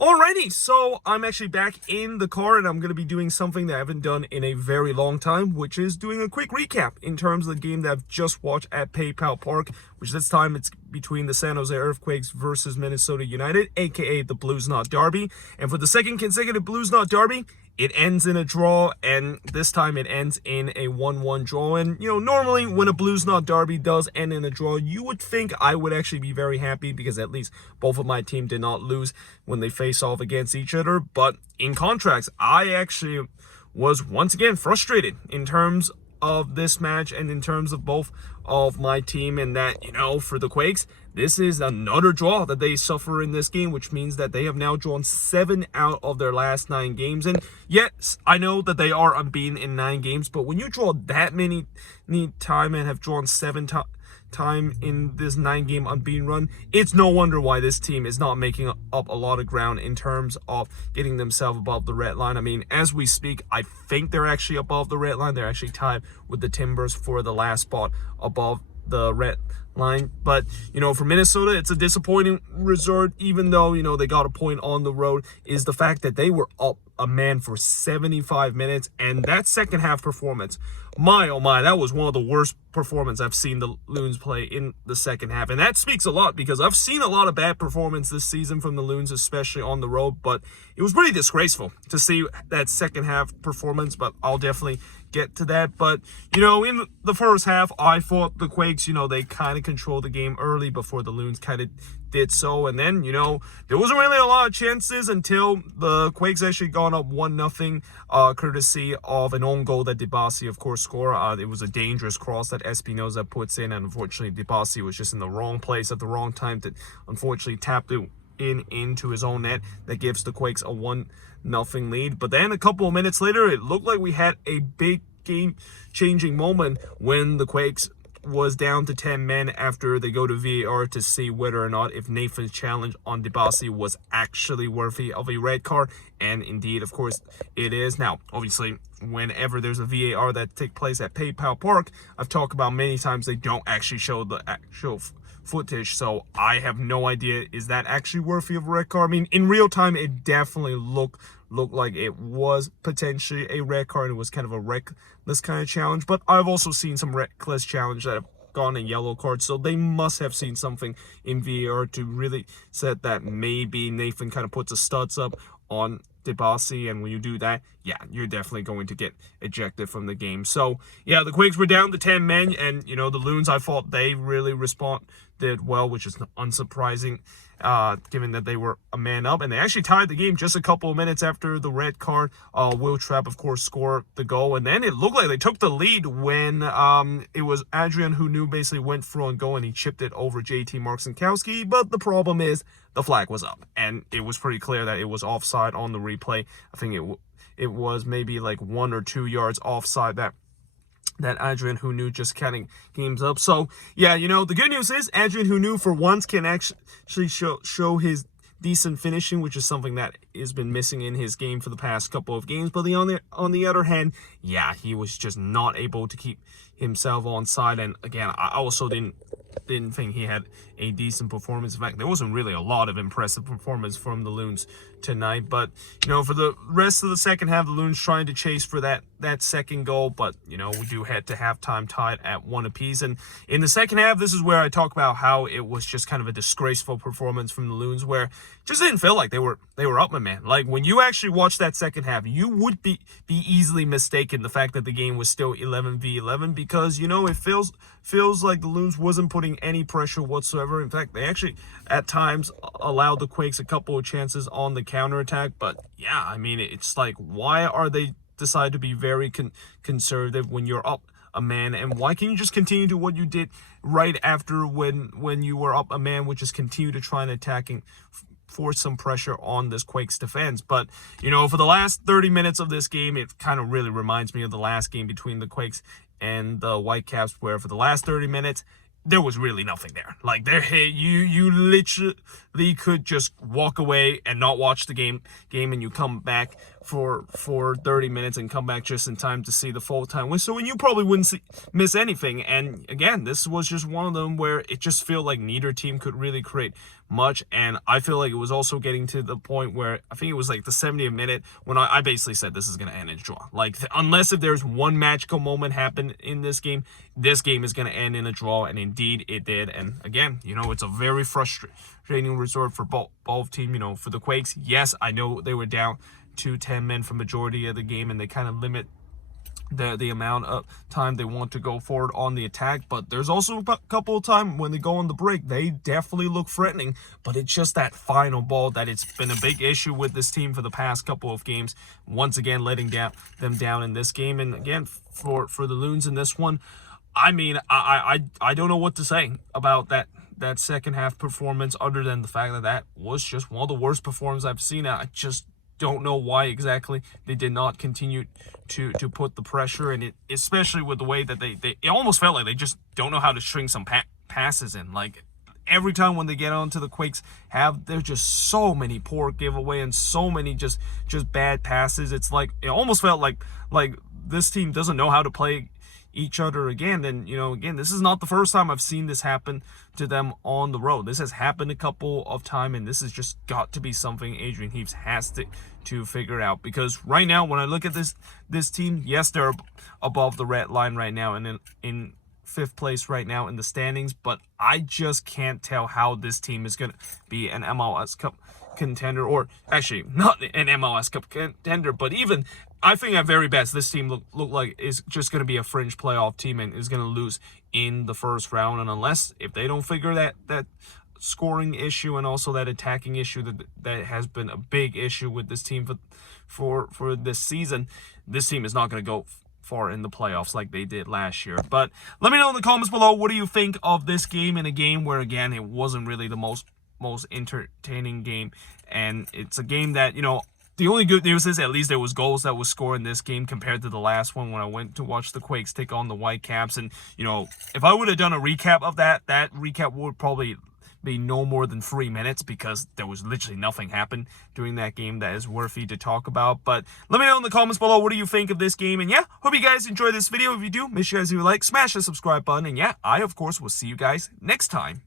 Alrighty, so I'm actually back in the car and I'm going to be doing something that I haven't done in a very long time, which is doing a quick recap in terms of the game that I've just watched at PayPal Park, which this time it's between the San Jose Earthquakes versus Minnesota United, aka the Bluesnod Derby. And for the second consecutive Bluesnod Derby, it ends in a draw, and this time it ends in a 1-1 draw. And, normally when a Bluesnod Derby does end in a draw, you would think I would actually be very happy because at least both of my team did not lose when they face off against each other. But in contrast, I actually was once again frustrated in terms of this match and in terms of both of my team, and that, for the Quakes, this is another draw that they suffer in this game, which means that they have now drawn 7 out of their last 9 games. And yes, I know that they are unbeaten in 9 games, but when you draw that many time and have drawn 7 time in this 9-game unbeaten run, it's no wonder why this team is not making up a lot of ground in terms of getting themselves above the red line. I mean, as we speak, I think they're actually above the red line. They're actually tied with the Timbers for the last spot above the red line. But, for Minnesota, it's a disappointing result, even though, they got a point on the road, is the fact that they were up a man for 75 minutes. And that second half performance, my oh my, that was one of the worst performances I've seen the Loons play in the second half. And that speaks a lot because I've seen a lot of bad performance this season from the Loons, especially on the road. But it was pretty disgraceful to see that second half performance, but I'll definitely get to that. But, in the first half, I thought the Quakes, they kind of controlled the game early before the Loons kind of did so. And then, there wasn't really a lot of chances until the Quakes actually got up 1-0, courtesy of an own goal that Dibasi, of course, scored. It was a dangerous cross that Espinoza puts in, and unfortunately, Dibasi was just in the wrong place at the wrong time to unfortunately tap it into his own net. That gives the Quakes a 1-0 lead. But then a couple of minutes later, it looked like we had a big game-changing moment when the Quakes was down to 10 men after they go to VAR to see whether or not if Nathan's challenge on Dibasi was actually worthy of a red card. And indeed, of course, it is. Now, obviously, whenever there's a VAR that takes place at PayPal Park, I've talked about many times, they don't actually show the actual footage, so I have no idea, is that actually worthy of a red card? I mean, in real time, it definitely looked like it was potentially a red card. It was kind of a reckless kind of challenge, but I've also seen some reckless challenge that have gone in yellow cards, so they must have seen something in VAR to really set that maybe Nathan kind of puts a studs up on Dibasi, and when you do that, yeah, you're definitely going to get ejected from the game. So, yeah, the Quakes were down to 10 men, and, the Loons, I thought they really responded well, which is unsurprising, given that they were a man up, and they actually tied the game just a couple of minutes after the red card. Will Trapp, of course, scored the goal, and then it looked like they took the lead when it was Adrian who knew basically went through and go, and he chipped it over JT Marcinkowski. But the problem is the flag was up, and it was pretty clear that it was offside on the replay. I think it was maybe like 1 or 2 yards offside that Adrian Hunou just counting games up. So, yeah, the good news is Adrian Hunou for once can actually show his decent finishing, which is something that has been missing in his game for the past couple of games. But on the other hand, yeah, he was just not able to keep himself on side. And again, I also didn't think he had a decent performance. In fact, there wasn't really a lot of impressive performance from the Loons tonight. But, for the rest of the second half, the Loons trying to chase for that second goal. But, we do head to halftime tied at 1 apiece. And in the second half, this is where I talk about how it was just kind of a disgraceful performance from the Loons, where it just didn't feel like they were up, my man. Like, when you actually watch that second half, you would be easily mistaken the fact that the game was still 11v11, because, it feels like the Loons wasn't putting any pressure whatsoever. In fact, they actually at times allowed the Quakes a couple of chances on the counterattack. But yeah, I mean, it's like, why are they decide to be very conservative when you're up a man, and why can't you just continue to what you did right after when you were up a man, which is continue to try and attacking, force some pressure on this Quakes defense. But, for the last 30 minutes of this game, it kind of really reminds me of the last game between the Quakes and the Whitecaps, where for the last 30 minutes, there was really nothing there. Like, you literally could just walk away and not watch the game, and you come back for 30 minutes and come back just in time to see the full-time whistle, and you probably wouldn't miss anything. And again, this was just one of them where it just felt like neither team could really create much, and I feel like it was also getting to the point where I think it was like the 70th minute when I basically said this is going to end in a draw. Like, unless if there's one magical moment happen in this game is going to end in a draw, and indeed it did. And again, it's a very frustrating result for both teams. For the Quakes, yes, I know they were down to 10 men for majority of the game, and they kind of limit the amount of time they want to go forward on the attack. But there's also a couple of times when they go on the break, they definitely look threatening, but it's just that final ball that it's been a big issue with this team for the past couple of games, once again letting them down in this game. And again, for the Loons in this one, I mean, I don't know what to say about that second half performance, other than the fact that was just one of the worst performances I've seen. I just don't know why exactly they did not continue to put the pressure, and it, especially with the way that they it almost felt like they just don't know how to string some passes in. Like, every time when they get onto the Quakes there's just so many poor giveaway and so many just bad passes. It's like, it almost felt like this team doesn't know how to play each other again. And again, this is not the first time I've seen this happen to them on the road. This has happened a couple of times, and this has just got to be something Adrian Heaps has to figure out. Because right now, when I look at this team, yes, they're above the red line right now and in 5th place right now in the standings, but I just can't tell how this team is going to be an MLS Cup contender, or actually not an MLS Cup contender, but even I think at very best this team look like is just going to be a fringe playoff team and is going to lose in the first round. And unless if they don't figure that scoring issue and also that attacking issue that has been a big issue with this team for this season, this team is not going to go far in the playoffs like they did last year. But let me know in the comments below, what do you think of this game, in a game where, again, it wasn't really the most entertaining game. And it's a game that, the only good news is at least there was goals that was scored in this game compared to the last one when I went to watch the Quakes take on the Whitecaps. And, if I would have done a recap of that recap would probably be no more than 3 minutes, because there was literally nothing happened during that game that is worthy to talk about. But let me know in the comments below, what do you think of this game? And yeah, hope you guys enjoyed this video. If you do, make sure you guys leave a like, smash the subscribe button, and yeah, I of course will see you guys next time.